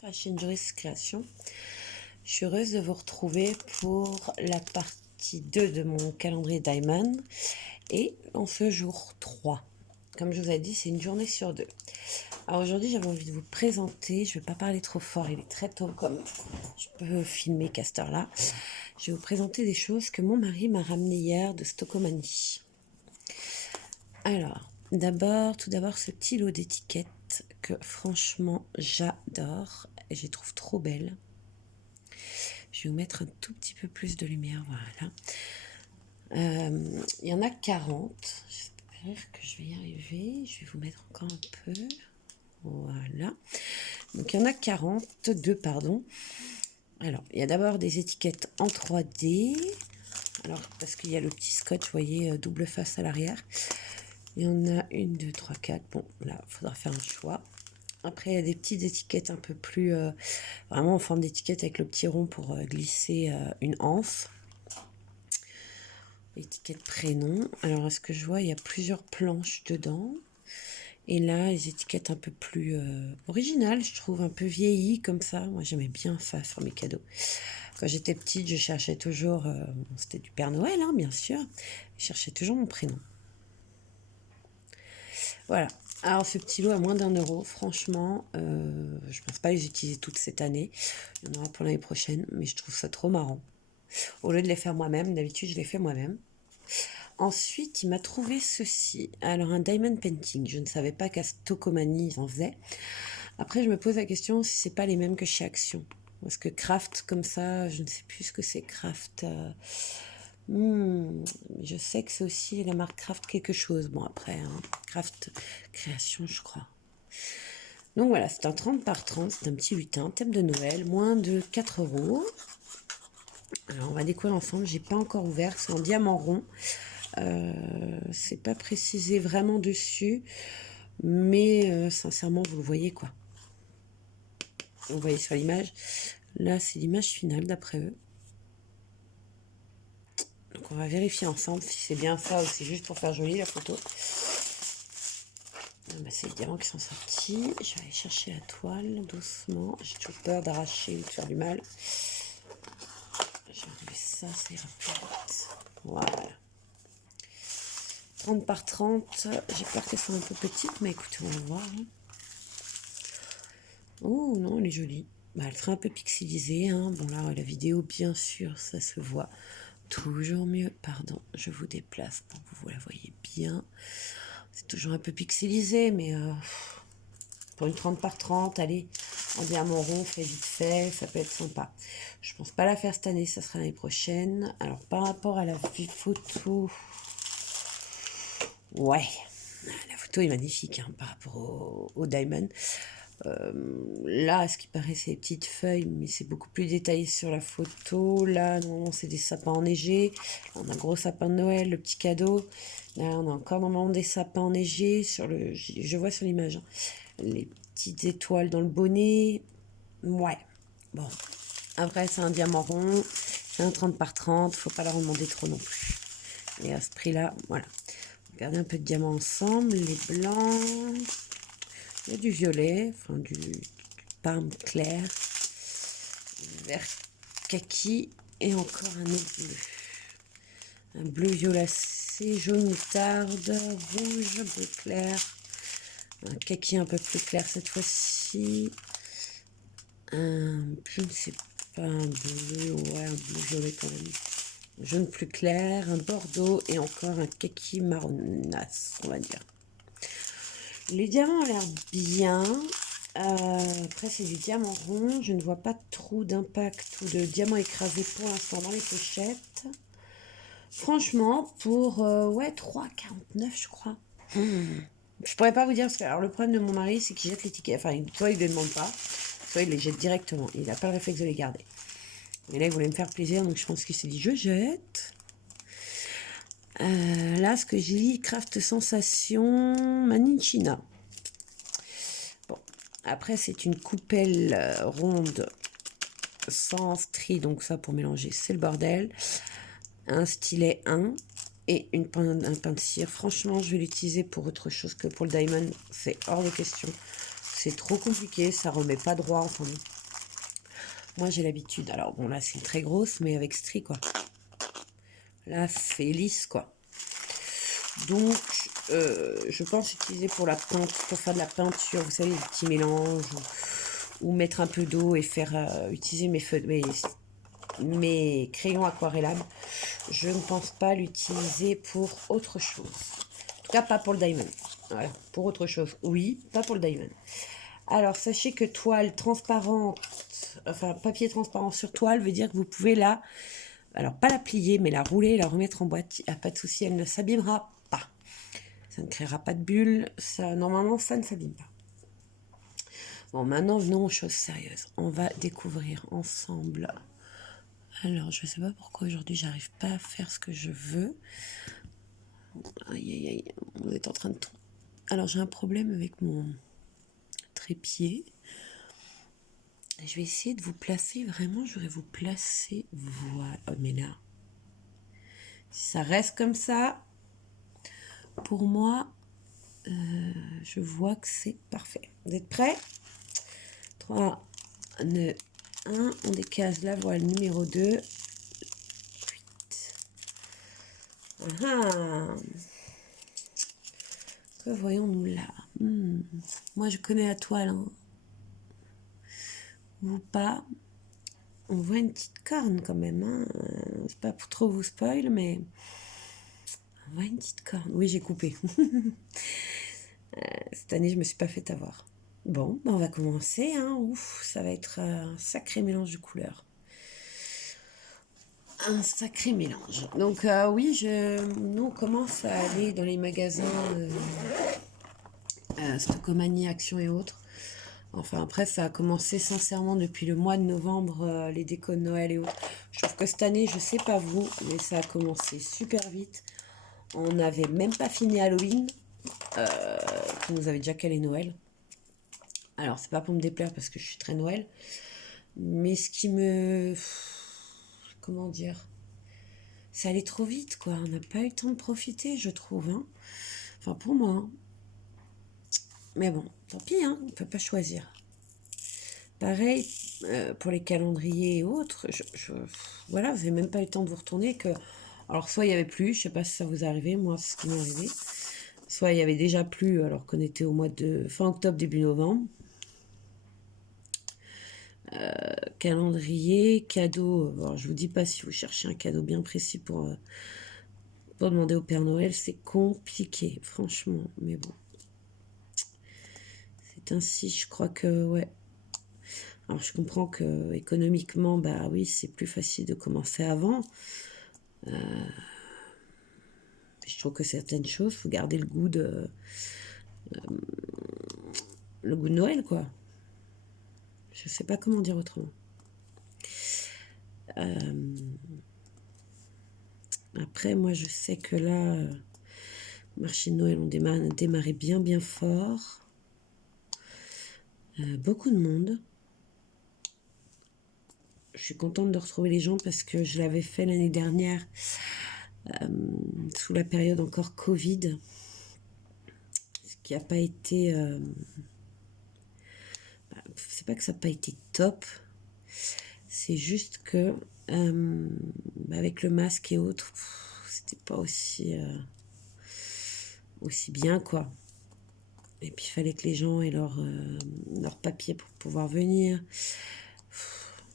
sur la chaîne Joris Création. Je suis heureuse de vous retrouver pour la partie 2 de mon calendrier Diamond et en ce jour 3. Comme je vous ai dit, c'est une journée sur 2. Alors aujourd'hui, j'avais envie de vous présenter, je ne vais pas parler trop fort, il est très tôt comme je peux filmer qu'à cette heure-là. Je vais vous présenter des choses que mon mari m'a ramenées hier de Stockomanie. Alors, tout d'abord ce petit lot d'étiquettes que franchement j'adore et je les trouve trop belles. Je vais vous mettre un tout petit peu plus de lumière, voilà. Il y en a 40. J'espère que je vais y arriver. Je vais vous mettre encore un peu. Voilà. Donc il y en a 42, pardon. Alors, il y a d'abord des étiquettes en 3D. Alors, parce qu'il y a le petit scotch, vous voyez, double face à l'arrière. Il y en a 1, 2, 3, 4. Bon, là, il faudra faire un choix. Après, il y a des petites étiquettes un peu plus... vraiment en forme d'étiquette avec le petit rond pour glisser une anse. Étiquette prénom. Alors, à ce que je vois, il y a plusieurs planches dedans. Et là, les étiquettes un peu plus originales, je trouve, un peu vieillies comme ça. Moi, j'aimais bien ça sur mes cadeaux. Quand j'étais petite, je cherchais toujours... c'était du Père Noël, hein, bien sûr. Je cherchais toujours mon prénom. Voilà. Alors, ce petit lot à moins d'1 €, franchement, je pense pas les utiliser toutes cette année. Il y en aura pour l'année prochaine, mais je trouve ça trop marrant. Au lieu de les faire moi-même, d'habitude, je les fais moi-même. Ensuite, il m'a trouvé ceci. Alors, un diamond painting. Je ne savais pas qu'à Stockomanie, ils en faisaient. Après, je me pose la question si c'est pas les mêmes que chez Action. Parce que craft, comme ça, je ne sais plus ce que c'est craft. Je sais que c'est aussi la marque Craft quelque chose. Bon, après, hein, Craft Création, je crois. Donc voilà, c'est un 30 par 30, c'est un petit lutin, thème de Noël, moins de 4 €. Alors, on va découvrir ensemble. J'ai pas encore ouvert, c'est en diamant rond. C'est pas précisé vraiment dessus, mais sincèrement, vous le voyez quoi. Vous voyez sur l'image. Là, c'est l'image finale d'après eux. Donc, on va vérifier ensemble si c'est bien ça ou c'est juste pour faire joli la photo. C'est les diamants qui sont sortis. Je vais aller chercher la toile doucement. J'ai toujours peur d'arracher ou de faire du mal. J'ai enlevé ça, ça ira plus vite. Voilà. 30 par 30. J'ai peur qu'elles soient un peu petites, mais écoutez, on va voir. Oh non, elle est jolie. Elle sera un peu pixelisée. Hein. Bon là, la vidéo, bien sûr, ça se voit toujours mieux. Pardon, je vous déplace pour que vous la voyez bien. C'est toujours un peu pixelisé, mais pour une 30 par 30, allez, en diamant rond, fait vite fait, ça peut être sympa. Je pense pas la faire cette année, ça sera l'année prochaine. Alors, par rapport à la photo, ouais, la photo est magnifique hein, par rapport au Diamond. Là, à ce qui paraît, c'est des petites feuilles, mais c'est beaucoup plus détaillé sur la photo. Là, non, c'est des sapins enneigés. Là, on a un gros sapin de Noël, le petit cadeau. Là, on a encore normalement des sapins enneigés. Je vois sur l'image. Hein, les petites étoiles dans le bonnet. Ouais. Bon. Après, c'est un diamant rond. C'est un 30 par 30. Faut pas leur en demander trop non plus. Et à ce prix-là, voilà. Regardez un peu de diamants ensemble. Les blancs. Il y a du violet, enfin du parme clair, vert kaki et encore un autre bleu. Un bleu violacé, jaune moutarde, rouge, bleu clair, un kaki un peu plus clair cette fois-ci. Je ne sais pas, un bleu, ouais, un bleu violet quand même. Jaune plus clair, un bordeaux et encore un kaki marronasse, on va dire. Les diamants ont l'air bien. Après, c'est du diamant rond. Je ne vois pas de trou d'impact ou de diamant écrasé pour l'instant dans les pochettes. Franchement, pour 3,49 je crois. Je pourrais pas vous dire parce que alors, le problème de mon mari, c'est qu'il jette les tickets. Enfin, soit il ne les demande pas, soit il les jette directement. Il n'a pas le réflexe de les garder. Mais là, il voulait me faire plaisir, donc je pense qu'il s'est dit je jette. Là, ce que j'ai dit, Craft Sensation Maninchina. Bon, après, c'est une coupelle ronde sans strie, donc ça pour mélanger, c'est le bordel. Un stylet 1 et un pain de cire. Franchement, je vais l'utiliser pour autre chose que pour le diamond, c'est hors de question. c'est trop compliqué, ça remet pas droit. Enfin, moi, j'ai l'habitude. Alors, bon, là, c'est une très grosse, mais avec stri, quoi. Là, c'est lisse, quoi. Donc, je pense utiliser pour la peinture, pour faire de la peinture, vous savez, des petits mélanges, ou mettre un peu d'eau et faire utiliser mes crayons aquarellables. Je ne pense pas l'utiliser pour autre chose. En tout cas, pas pour le diamond. Voilà, pour autre chose. Oui, pas pour le diamond. Alors, sachez que toile transparente, enfin, papier transparent sur toile veut dire que vous pouvez la, alors pas la plier, mais la rouler et la remettre en boîte. Il n'y a pas de souci, elle ne s'abîmera pas. Ça ne créera pas de bulles. Ça, normalement, ça ne s'abîme pas. Bon, maintenant, venons aux choses sérieuses. On va découvrir ensemble. Alors, je ne sais pas pourquoi aujourd'hui, j'arrive pas à faire ce que je veux. Aïe, aïe, aïe. Vous êtes en train de... Alors, j'ai un problème avec mon trépied. Je vais essayer de vous placer, vraiment, je voudrais vous placer, voilà, oh, mais là, si ça reste comme ça, pour moi, je vois que c'est parfait. Vous êtes prêts? 3, 9, 1, on décase la voile numéro 2, 8. Que voyons-nous là? Moi, je connais la toile, hein. Vous pas? On voit une petite corne quand même, hein. C'est pas pour trop vous spoil, mais on voit une petite corne. Oui, j'ai coupé. Cette année, je me suis pas fait avoir. Bon, ben on va commencer, hein. Ouf, ça va être un sacré mélange de couleurs. Un sacré mélange. Donc oui, nous on commence à aller dans les magasins Stocomanie, Action et autres. Enfin après, ça a commencé sincèrement depuis le mois de novembre, les décos de Noël et autres. Je trouve que cette année, je sais pas vous, mais ça a commencé super vite. On n'avait même pas fini Halloween, qui nous avait déjà calé Noël. Alors c'est pas pour me déplaire parce que je suis très Noël, mais ce qui me... Comment dire? Ça allait trop vite, quoi. On n'a pas eu le temps de profiter, je trouve, hein. Enfin, pour moi, hein. Mais bon, tant pis, hein. On ne peut pas choisir. Pareil, pour les calendriers et autres, voilà, vous n'avez même pas eu le temps de vous retourner que... Alors, soit il n'y avait plus, je sais pas si ça vous est arrivé, moi, c'est ce qui m'est arrivé. Soit il y avait déjà plus, alors qu'on était au mois de fin octobre, début novembre. Calendrier, cadeau. Alors, je vous dis pas si vous cherchez un cadeau bien précis pour demander au Père Noël, c'est compliqué, franchement. Mais bon, c'est ainsi. Je crois que ouais. Alors je comprends que économiquement, bah oui, c'est plus facile de commencer avant. Je trouve que certaines choses, faut garder le goût de Noël, quoi. Je sais pas comment dire autrement. Après, moi, je sais que là, marché de Noël ont démarré bien fort. Beaucoup de monde. Je suis contente de retrouver les gens parce que je l'avais fait l'année dernière sous la période encore Covid, ce qui n'a pas été... c'est pas que ça n'a pas été top, c'est juste que avec le masque et autres, c'était pas aussi bien, quoi. Et puis il fallait que les gens aient leur papier pour pouvoir venir.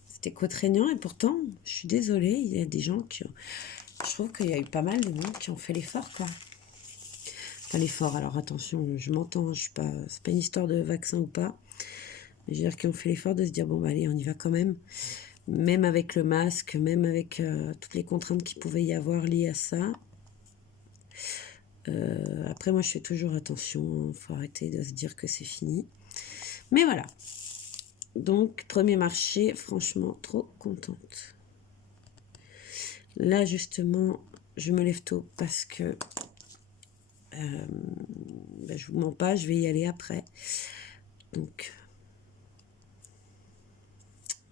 C'était contraignant et pourtant, je suis désolée, il y a des gens qui... Je trouve qu'il y a eu pas mal de monde qui ont fait l'effort, quoi. Enfin, l'effort, alors attention, je m'entends, je suis pas... C'est pas une histoire de vaccin ou pas. Mais je veux dire qu'ils ont fait l'effort de se dire, bon, bah, allez, on y va quand même. Même avec le masque, même avec toutes les contraintes qu'il pouvait y avoir liées à ça. Après, moi, je fais toujours attention. Il faut arrêter de se dire que c'est fini. Mais voilà. Donc, premier marché, franchement, trop contente. Là, justement, je me lève tôt parce que je vous mens pas, je vais y aller après. Donc,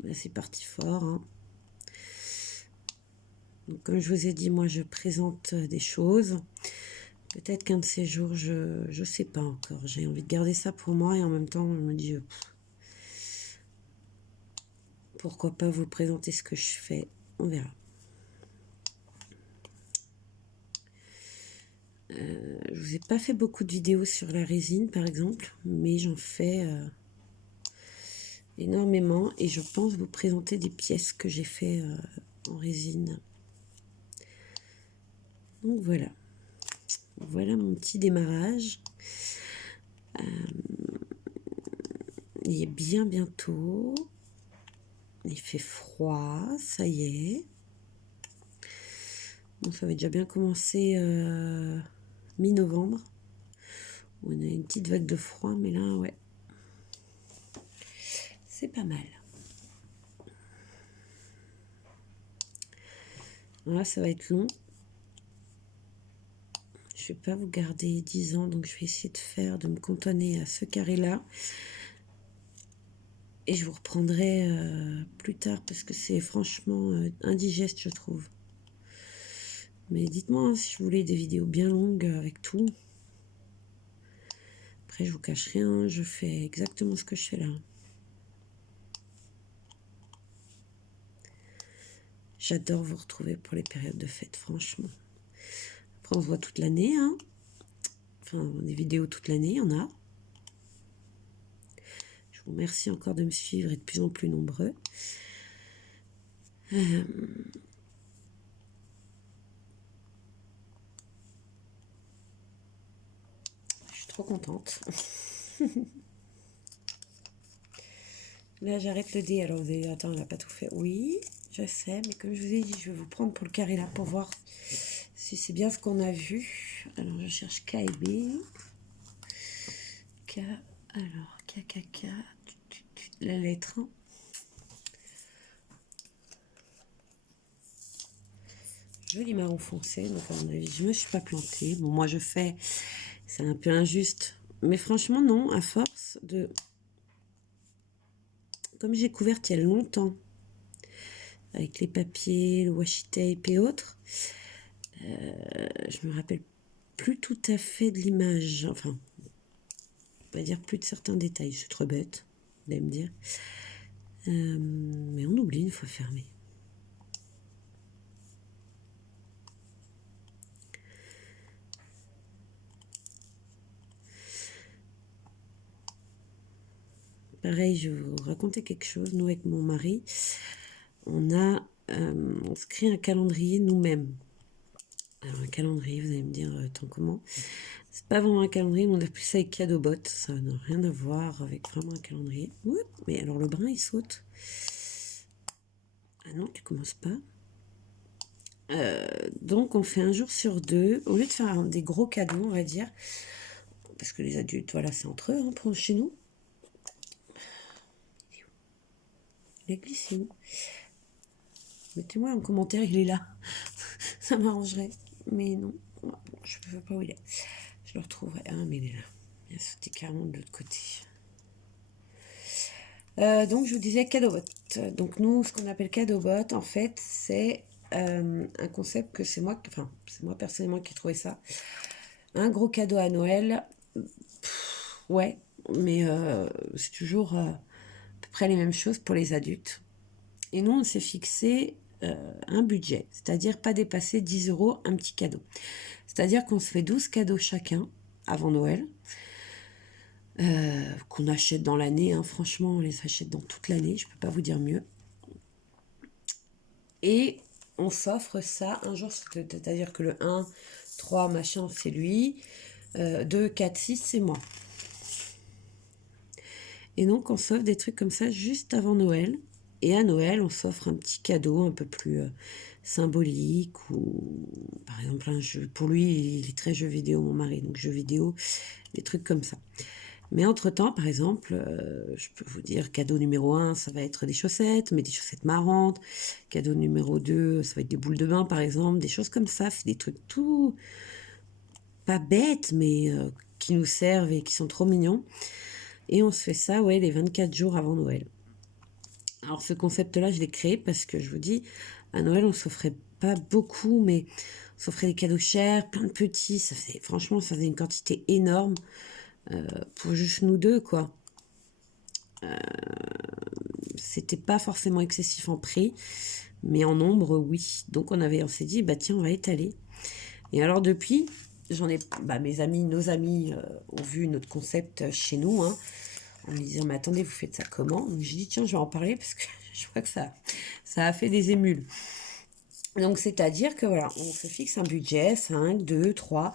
là, c'est parti fort, hein. Donc, comme je vous ai dit, moi, je présente des choses. Peut-être qu'un de ces jours, je sais pas encore. J'ai envie de garder ça pour moi et en même temps, je me dis, pourquoi pas vous présenter ce que je fais. On verra. Je vous ai pas fait beaucoup de vidéos sur la résine, par exemple, mais j'en fais énormément et je pense vous présenter des pièces que j'ai fait en résine. Donc voilà. Voilà mon petit démarrage. Il est bien bientôt. Il fait froid, ça y est. Bon, ça va déjà bien commencer mi-novembre. On a une petite vague de froid, mais là, ouais. C'est pas mal. Voilà, ça va être long. Je vais pas vous garder 10 ans, donc je vais essayer de me cantonner à ce carré-là. Et je vous reprendrai plus tard parce que c'est franchement indigeste, je trouve. Mais dites-moi hein, si vous voulez des vidéos bien longues avec tout. Après, je vous cache rien, je fais exactement ce que je fais là. J'adore vous retrouver pour les périodes de fête, franchement. Après, on se voit toute l'année, hein. Enfin, des vidéos toute l'année, il y en a. Je vous remercie encore de me suivre et de plus en plus nombreux. Je suis trop contente. Là, j'arrête le dé. Alors, vous allez dire, attends, on n'a pas tout fait. Oui, je sais, mais comme je vous ai dit, je vais vous prendre pour le carré là pour voir si c'est bien ce qu'on a vu. Alors, je cherche K et B. K, alors, K, la lettre 1. Joli marron foncé, donc à mon avis, je me suis pas plantée. Bon, moi, je fais, c'est un peu injuste, mais franchement, non, à force de... Comme j'ai couvert il y a longtemps, avec les papiers, le washi tape et autres, je me rappelle plus tout à fait de l'image, enfin, on va dire plus de certains détails, c'est trop bête, vous allez me dire. Mais on oublie une fois fermé. Pareil, je vais vous raconter quelque chose. Nous, avec mon mari, on se crée un calendrier nous-mêmes. Alors, un calendrier, vous allez me dire, tant comment? C'est pas vraiment un calendrier, mais on appelle ça avec Cadobot. Ça n'a rien à voir avec vraiment un calendrier. Ouh, mais alors, le brin, il saute. Ah non, tu commences pas. Donc, on fait un jour sur deux. Au lieu de faire des gros cadeaux, on va dire, parce que les adultes, voilà, c'est entre eux, hein, pour chez nous. Il est glissé où? Mettez-moi un commentaire, il est là. Ça m'arrangerait. Mais non, je ne sais pas où il est. Je le retrouverai. Ah, mais il est là. Il a sauté carrément de l'autre côté. Donc, je vous disais Cadobot. Donc, nous, ce qu'on appelle Cadobot, en fait, c'est un concept que c'est moi personnellement qui ai trouvé ça. Un gros cadeau à Noël. Ouais, mais c'est toujours à peu près les mêmes choses pour les adultes. Et nous, on s'est fixé un budget, c'est-à-dire pas dépasser 10 €, un petit cadeau. C'est-à-dire qu'on se fait 12 cadeaux chacun avant Noël, qu'on achète dans l'année. Hein. Franchement, on les achète dans toute l'année, je ne peux pas vous dire mieux. Et on s'offre ça un jour, c'est-à-dire que le 1, 3, machin, c'est lui. 2, 4, 6, c'est moi. Et donc, on s'offre des trucs comme ça juste avant Noël. Et à Noël, on s'offre un petit cadeau un peu plus symbolique ou, par exemple, un jeu. Pour lui, il est très jeu vidéo, mon mari, donc jeux vidéo, des trucs comme ça. Mais entre-temps, par exemple, je peux vous dire, cadeau numéro 1, ça va être des chaussettes, mais des chaussettes marrantes. Cadeau numéro 2, ça va être des boules de bain, par exemple, des choses comme ça. C'est des trucs tout... pas bêtes, mais qui nous servent et qui sont trop mignons. Et on se fait ça, ouais, les 24 jours avant Noël. Alors ce concept-là, je l'ai créé parce que je vous dis, à Noël, on s'offrait pas beaucoup, mais on s'offrait des cadeaux chers, plein de petits. Franchement, ça faisait une quantité énorme pour juste nous deux, quoi. C'était pas forcément excessif en prix, mais en nombre, oui. Donc on s'est dit, bah tiens, on va étaler. Et alors depuis, mes amis, nos amis ont vu notre concept chez nous, hein, en me disant, mais attendez, vous faites ça comment? Donc j'ai dit, tiens, je vais en parler parce que je vois que ça a fait des émules. Donc c'est-à-dire que voilà, on se fixe un budget, 5, 2, 3.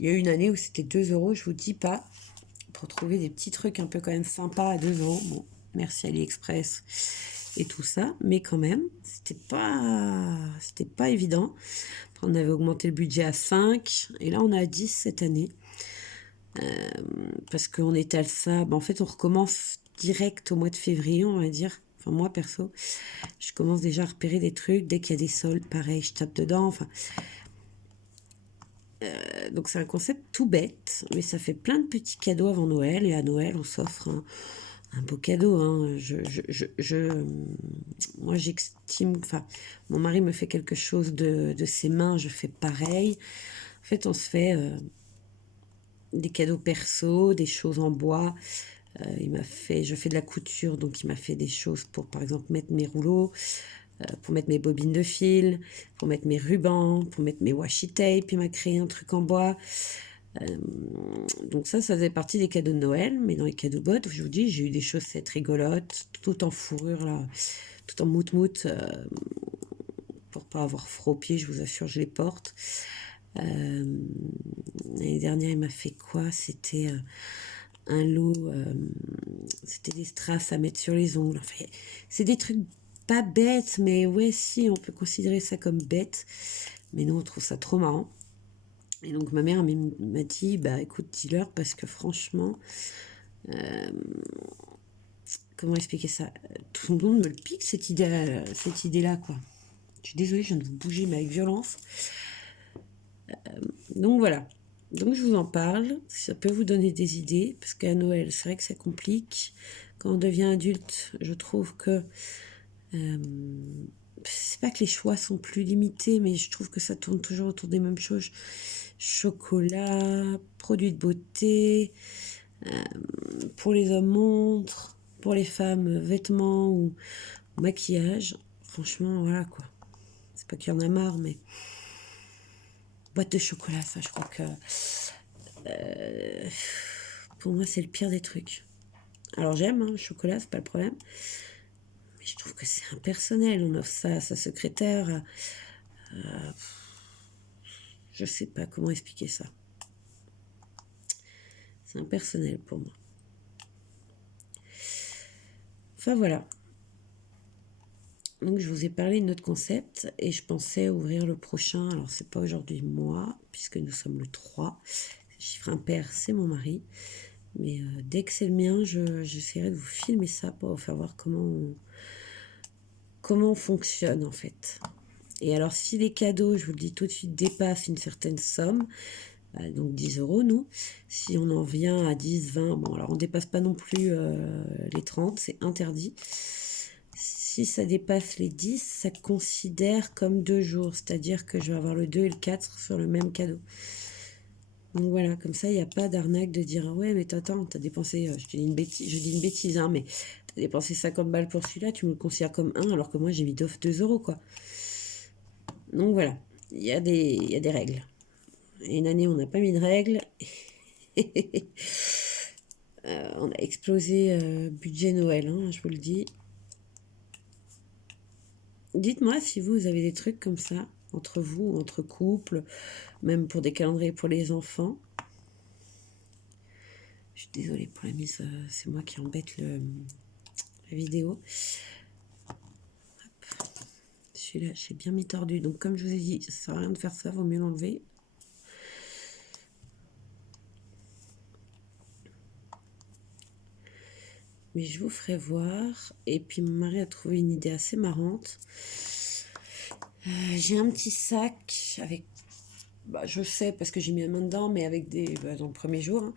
Il y a eu une année où c'était 2 euros, je vous dis pas, pour trouver des petits trucs un peu quand même sympas à 2 euros. Bon, merci AliExpress et tout ça, mais quand même, c'était pas évident. Après, on avait augmenté le budget à 5, et là on est à 10 cette année. Parce qu'on étale ça, en fait on recommence direct au mois de février, on va dire. Enfin moi perso, je commence déjà à repérer des trucs, dès qu'il y a des soldes, pareil, je tape dedans, enfin... donc c'est un concept tout bête, mais ça fait plein de petits cadeaux avant Noël, et à Noël on s'offre un beau cadeau, hein. Moi j'estime, enfin mon mari me fait quelque chose de ses mains, je fais pareil. En fait on se fait des cadeaux perso, des choses en bois. Je fais de la couture, donc il m'a fait des choses pour par exemple mettre mes rouleaux, pour mettre mes bobines de fil, pour mettre mes rubans, pour mettre mes washi tape. Il m'a créé un truc en bois. Donc ça faisait partie des cadeaux de Noël. Mais dans les cadeaux bottes, je vous dis, j'ai eu des chaussettes rigolotes, tout en fourrure, là, tout en mout-mout, pour pas avoir froid aux pieds, je vous assure, je les porte. L'année dernière, il m'a fait quoi? C'était un lot, c'était des strass à mettre sur les ongles. Enfin, c'est des trucs pas bêtes, mais ouais, si, on peut considérer ça comme bête. Mais nous, on trouve ça trop marrant. Et donc, ma mère m'a dit, bah écoute, dis-leur, parce que franchement, comment expliquer ça? Tout le monde me le pique, cette idée-là, quoi. Je suis désolée, je viens de vous bouger, mais avec violence. Donc voilà. Donc je vous en parle, ça peut vous donner des idées, parce qu'à Noël, c'est vrai que ça complique. Quand on devient adulte, je trouve que c'est pas que les choix sont plus limités, mais je trouve que ça tourne toujours autour des mêmes choses. Chocolat, produits de beauté, pour les hommes montres, pour les femmes vêtements ou maquillage. Franchement, voilà quoi. C'est pas qu'il y en a marre, mais boîte de chocolat, ça je crois que pour moi c'est le pire des trucs. Alors j'aime le chocolat, c'est pas le problème, mais je trouve que c'est impersonnel. On offre ça à sa secrétaire. Je sais pas comment expliquer ça. C'est impersonnel pour moi. Enfin voilà. Donc je vous ai parlé de notre concept et je pensais ouvrir le prochain. Alors c'est pas aujourd'hui moi, puisque nous sommes le 3. Chiffre impair, c'est mon mari. Mais dès que c'est le mien, j'essaierai de vous filmer ça pour vous faire voir comment on fonctionne en fait. Et alors si les cadeaux, je vous le dis tout de suite, dépassent une certaine somme, donc 10 euros nous, si on en vient à 10, 20, bon alors on dépasse pas non plus les 30, c'est interdit. Si ça dépasse les 10, ça considère comme 2 jours, c'est-à-dire que je vais avoir le 2 et le 4 sur le même cadeau. Donc voilà, comme ça, il n'y a pas d'arnaque de dire, ah ouais, mais attends, t'as dépensé, je dis une bêtise, hein, mais t'as dépensé 50 balles pour celui-là, tu me le considères comme 1, alors que moi, j'ai mis 2 euros, quoi. Donc voilà, il y a des règles. Et une année, on n'a pas mis de règles. On a explosé budget Noël, hein, je vous le dis. Dites-moi si vous avez des trucs comme ça, entre vous, entre couples, même pour des calendriers pour les enfants. Je suis désolée pour la mise, c'est moi qui embête la vidéo. Hop. Celui-là, j'ai bien mis tordu. Donc comme je vous ai dit, ça sert à rien de faire ça, vaut mieux l'enlever. Mais je vous ferai voir. Et puis mon mari a trouvé une idée assez marrante. J'ai un petit sac avec... je sais parce que j'ai mis la main dedans, mais avec dans le premier jour, hein,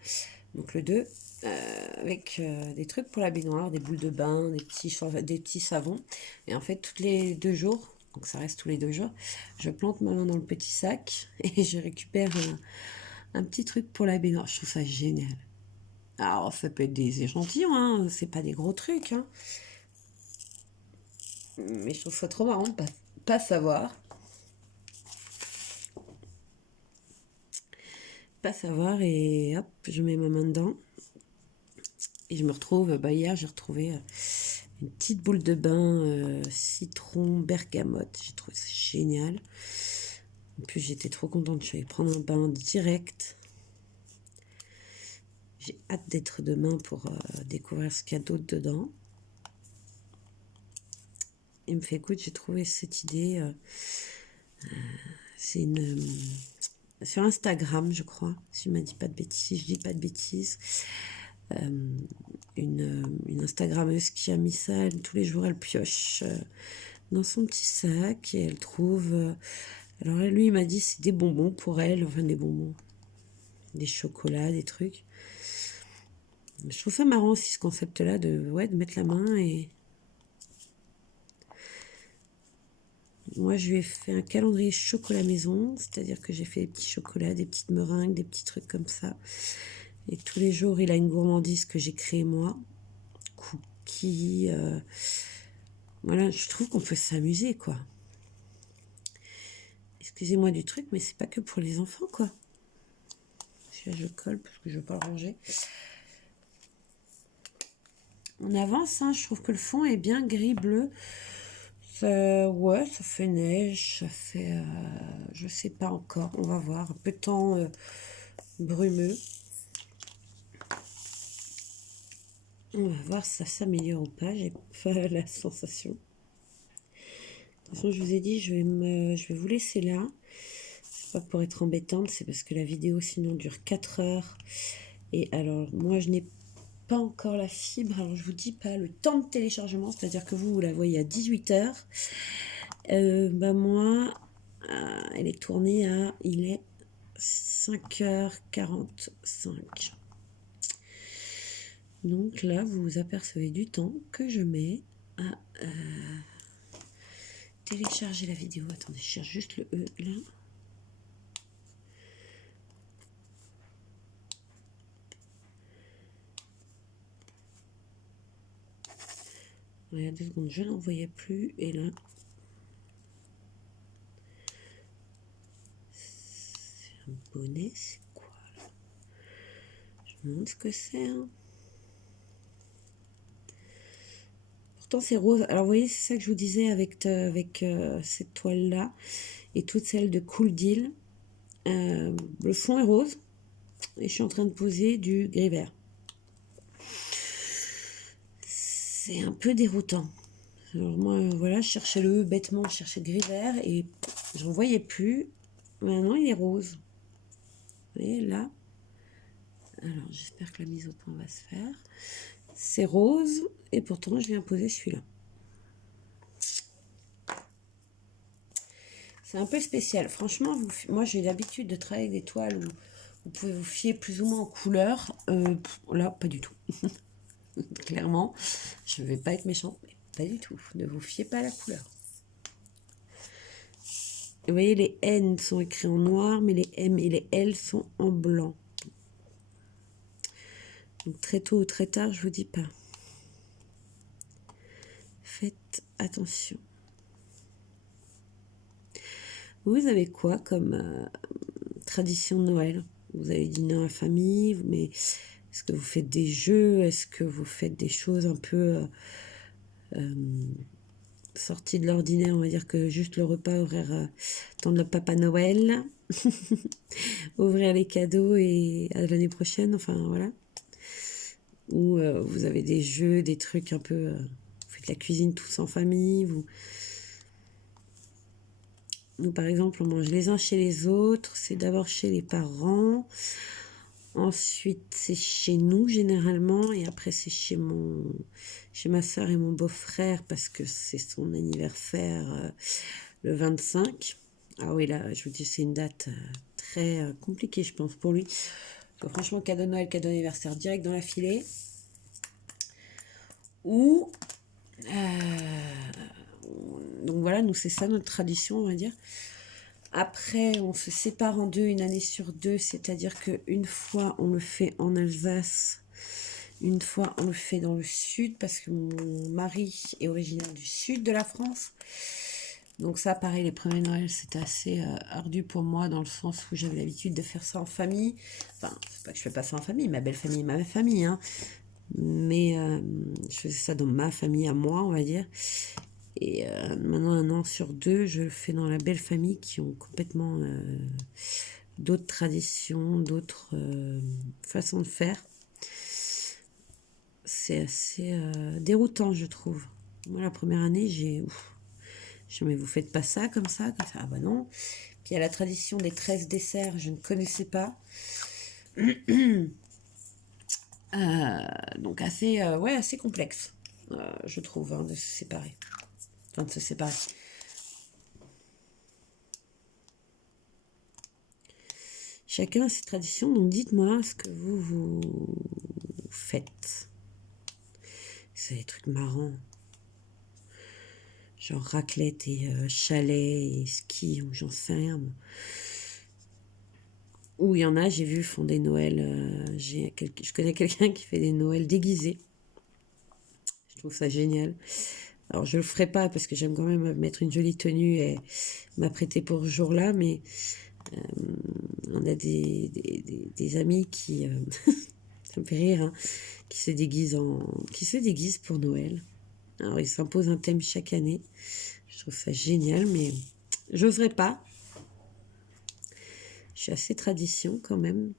donc le 2, avec des trucs pour la baignoire, des boules de bain, des petits savons. Et en fait, tous les 2 jours, donc ça reste tous les 2 jours. Je plante ma main dans le petit sac et je récupère un petit truc pour la baignoire. Je trouve ça génial. Alors, ça peut être des échantillons, hein, c'est pas des gros trucs, hein. Mais je trouve ça trop marrant de pas savoir. Pas savoir, et hop, je mets ma main dedans. Et je me retrouve, hier j'ai retrouvé une petite boule de bain citron bergamote. J'ai trouvé ça génial. En plus, j'étais trop contente. Je suis allée prendre un bain direct. J'ai hâte d'être demain pour découvrir ce qu'il y a d'autre dedans. Il me fait, écoute, j'ai trouvé cette idée. C'est sur Instagram, je crois. Si je ne dis pas de bêtises, si je dis pas de bêtises. Une Instagrammeuse qui a mis ça, tous les jours elle pioche dans son petit sac et elle trouve. Alors lui il m'a dit c'est des bonbons pour elle, enfin des bonbons, des chocolats, des trucs. Je trouve ça marrant aussi ce concept là de mettre la main. Et moi je lui ai fait un calendrier chocolat maison, c'est-à-dire que j'ai fait des petits chocolats, des petites meringues, des petits trucs comme ça. Et tous les jours, il a une gourmandise que j'ai créée moi. Cookies. Voilà, je trouve qu'on peut s'amuser, quoi. Excusez-moi du truc, mais c'est pas que pour les enfants, quoi. Là, je colle parce que je veux pas le ranger. On avance, hein. Je trouve que le fond est bien gris-bleu. Ouais, ça fait neige, ça fait... je sais pas encore, on va voir. Un peu de temps brumeux. On va voir si ça s'améliore ou pas. J'ai pas la sensation. De toute façon, je vous ai dit, je vais vous laisser là. C'est pas pour être embêtante, c'est parce que la vidéo sinon dure 4 heures. Et alors, moi, je n'ai pas encore la fibre. Alors, je vous dis pas le temps de téléchargement, c'est-à-dire que vous la voyez à 18 heures. Moi, elle est tournée à... Il est 5h45. Donc là, vous vous apercevez du temps que je mets à télécharger la vidéo. Attendez, je cherche juste le E là. Il y a 2 secondes, je n'en voyais plus. Et là, c'est un bonnet. C'est quoi là? Je me demande ce que c'est. Hein. Pourtant, c'est rose. Alors, vous voyez, c'est ça que je vous disais avec cette toile-là et toutes celles de Cool Deal. Le fond est rose et je suis en train de poser du gris vert. C'est un peu déroutant. Alors moi, voilà, je cherchais le bêtement, je cherchais le gris vert et je n'en voyais plus. Maintenant, il est rose. Vous voyez, là. Alors, j'espère que la mise au point va se faire. C'est rose et pourtant, je viens poser celui-là. C'est un peu spécial. Franchement, moi, j'ai l'habitude de travailler avec des toiles où vous pouvez vous fier plus ou moins en couleur. Là, pas du tout. Clairement, je ne vais pas être méchante, mais pas du tout. Ne vous fiez pas à la couleur. Et vous voyez, les N sont écrits en noir, mais les M et les L sont en blanc. Donc très tôt ou très tard, je vous dis pas. Faites attention. Vous avez quoi comme tradition de Noël? Vous avez dîné en famille, mais est-ce que vous faites des jeux? Est-ce que vous faites des choses un peu sorties de l'ordinaire? On va dire que juste le repas, attendre le Papa Noël, ouvrir les cadeaux et à l'année prochaine, enfin voilà. Ou vous avez des jeux, des trucs un peu... vous faites la cuisine tous en famille, Nous, par exemple, on mange les uns chez les autres. C'est d'abord chez les parents. Ensuite, c'est chez nous, généralement. Et après, c'est chez ma soeur et mon beau-frère, parce que c'est son anniversaire le 25. Ah oui, là, je vous dis, c'est une date très compliquée, je pense, pour lui. Donc, franchement, cadeau de Noël, cadeau d'anniversaire, direct dans la filée. Ou... Donc voilà, nous c'est ça notre tradition, on va dire. Après, on se sépare en deux, une année sur deux, c'est-à-dire qu'une fois on le fait en Alsace, une fois on le fait dans le sud, parce que mon mari est originaire du sud de la France. Donc ça, pareil, les premiers Noël, c'était assez ardu pour moi, dans le sens où j'avais l'habitude de faire ça en famille. Enfin, c'est pas que je fais pas ça en famille, ma belle famille, ma famille, hein. Mais je faisais ça dans ma famille à moi, on va dire. Et maintenant, un an sur deux, je le fais dans la belle famille qui ont complètement d'autres traditions, d'autres façons de faire. C'est assez déroutant, je trouve. Moi, la première année, j'ai... mais vous faites pas ça comme ça, comme ça. Ah bah non. Puis il y a la tradition des 13 desserts, je ne connaissais pas. Donc assez, ouais, assez complexe, je trouve, hein, de se séparer. Enfin, de se séparer. Chacun a ses traditions, donc dites-moi ce que vous faites. C'est des trucs marrants. Genre raclette et chalet et ski, ou j'en sais rien. Ou il y en a, j'ai vu, font des Noëls. Je connais quelqu'un qui fait des Noëls déguisés. Je trouve ça génial. Alors je le ferai pas parce que j'aime quand même mettre une jolie tenue et m'apprêter pour ce jour-là, mais on a des amis qui, ça me fait rire, hein, qui se déguisent pour Noël. Alors ils s'imposent un thème chaque année. Je trouve ça génial, mais j'oserais pas. Je suis assez tradition quand même.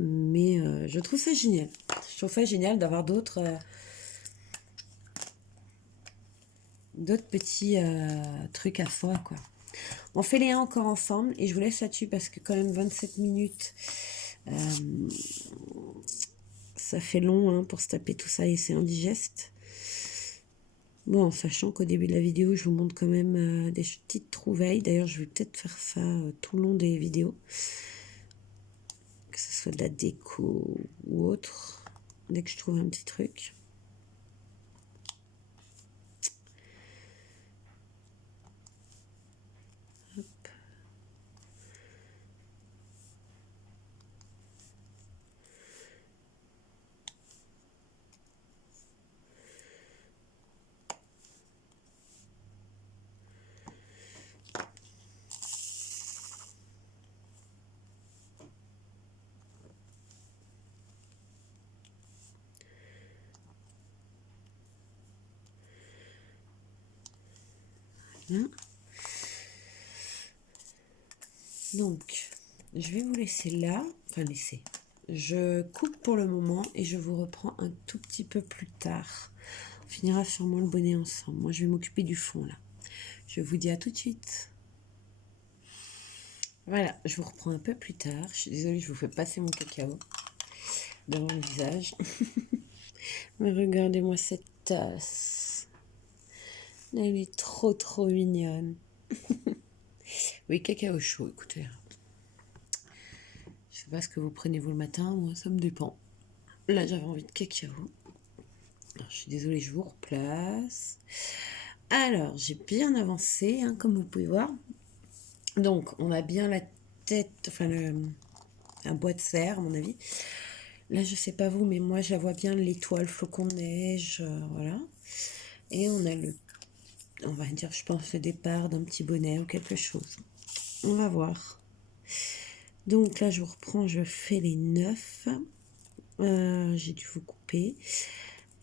Mais je trouve ça génial. Je trouve ça génial d'avoir d'autres petits trucs à soi, quoi. On fait les uns encore ensemble et je vous laisse là-dessus parce que quand même 27 minutes, ça fait long, hein, pour se taper tout ça et c'est indigeste. Bon, en sachant qu'au début de la vidéo, je vous montre quand même des petites trouvailles. D'ailleurs, je vais peut-être faire ça tout le long des vidéos. Que ce soit de la déco ou autre. Dès que je trouve un petit truc. Hop. Voilà. Donc, je vais vous laisser là. Enfin, laisser. Je coupe pour le moment et je vous reprends un tout petit peu plus tard. On finira sûrement le bonnet ensemble. Moi, je vais m'occuper du fond là. Je vous dis à tout de suite. Voilà, je vous reprends un peu plus tard. Je suis désolée, je vous fais passer mon cacao devant le visage. Mais regardez-moi cette tasse. Elle est trop trop mignonne. Oui, cacao chaud, écoutez. Je sais pas ce que vous prenez vous le matin, moi ça me dépend. Là j'avais envie de cacao. Alors, je suis désolée, je vous replace. Alors, j'ai bien avancé, hein, comme vous pouvez voir. Donc, on a bien la tête, enfin un bois de serre, à mon avis. Là, je sais pas vous, mais moi, je la vois bien, l'étoile, flocon de neige, voilà. Et on a on va dire, je pense, le départ d'un petit bonnet ou quelque chose. On va voir. Donc là, je vous reprends, je fais les 9. J'ai dû vous couper.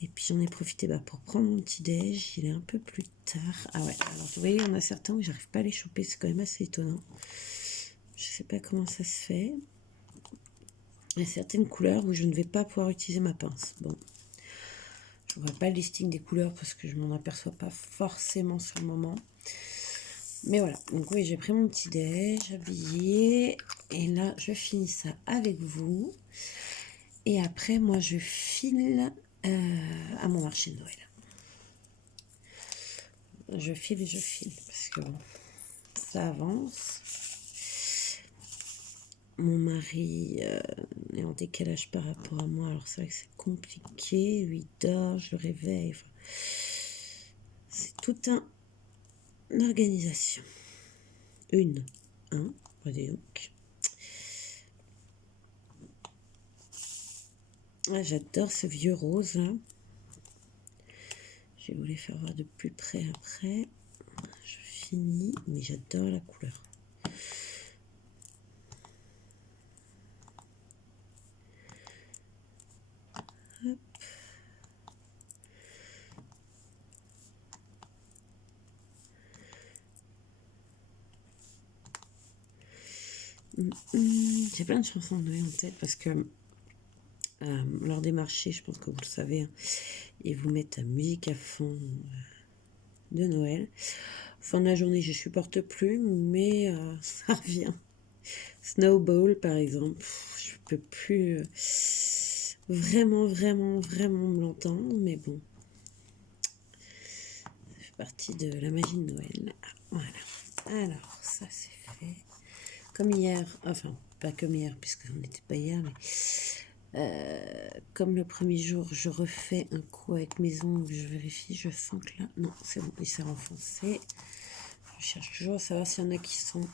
Et puis j'en ai profité pour prendre mon petit déj. Il est un peu plus tard. Ah ouais, alors vous voyez, il y en a certains où j'arrive pas à les choper. C'est quand même assez étonnant. Je sais pas comment ça se fait. Il y a certaines couleurs où je ne vais pas pouvoir utiliser ma pince. Bon, je ne vois pas le listing des couleurs parce que je m'en aperçois pas forcément sur le moment. Mais voilà, donc oui, j'ai pris mon petit déj, habillé. Et là, je finis ça avec vous. Et après, moi, je file à mon marché de Noël. Je file parce que bon, ça avance. Mon mari est en décalage par rapport à moi, alors c'est vrai que c'est compliqué. Lui dort, je le réveille. Enfin, C'est tout une organisation. Regardez donc. Ah, j'adore ce vieux rose là. Je vais vous les faire voir de plus près après. Je finis, mais j'adore la couleur. Hop. J'ai plein de chansons de Noël en tête parce que lors des marchés, je pense que vous le savez, hein, ils vous mettent la musique à fond de Noël. Fin de la journée, je supporte plus, mais ça revient. Snowball, par exemple, je peux plus vraiment me l'entendre, mais bon, ça fait partie de la magie de Noël. Voilà. Alors, ça c'est fait. Comme hier, enfin, pas comme hier, puisque on n'était pas hier, mais comme le premier jour, je refais un coup avec mes ongles, je vérifie, je sens que là, non, c'est bon, il s'est renfoncé. Je cherche toujours à savoir s'il y en a qui sont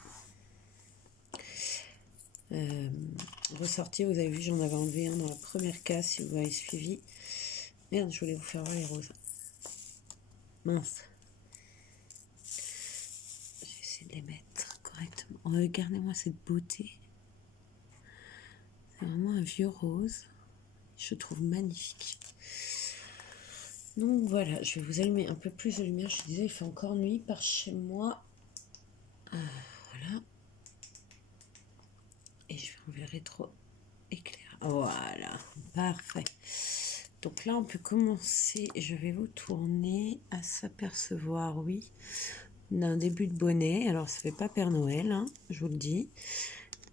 ressortis. Vous avez vu, j'en avais enlevé un dans la première case, si vous avez suivi. Merde, je voulais vous faire voir les roses. Mince. J'ai essayé de les mettre correctement. Regardez-moi cette beauté. C'est vraiment un vieux rose. Je trouve magnifique. Donc voilà, je vais vous allumer un peu plus de lumière. Je suis désolée, il fait encore nuit par chez moi. Voilà. Et je vais enlever le rétro éclair. Voilà, parfait. Donc là, on peut commencer. Je vais vous tourner à s'apercevoir, oui, d'un début de bonnet. Alors, ça fait pas Père Noël, hein, je vous le dis.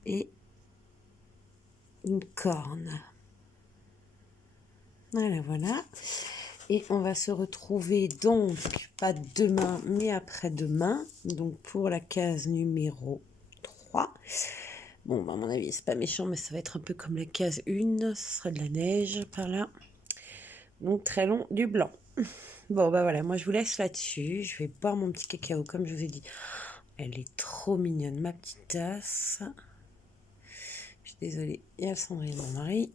Et une corne. Voilà. Et on va se retrouver donc, pas demain, mais après-demain. Donc, pour la case numéro 3. Bon, à mon avis, c'est pas méchant, mais ça va être un peu comme la case 1. Ce sera de la neige par là. Donc, très long, du blanc. Bon, bah voilà, moi je vous laisse là-dessus. Je vais boire mon petit cacao, comme je vous ai dit. Elle est trop mignonne, ma petite tasse. Je suis désolée, il y a Sandrine, mon mari.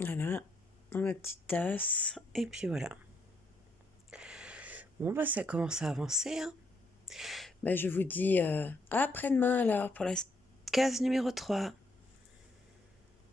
Voilà, ma petite tasse. Et puis voilà. Bon, bah ça commence à avancer. Hein. Bah, je vous dis à après-demain alors pour la case numéro 3.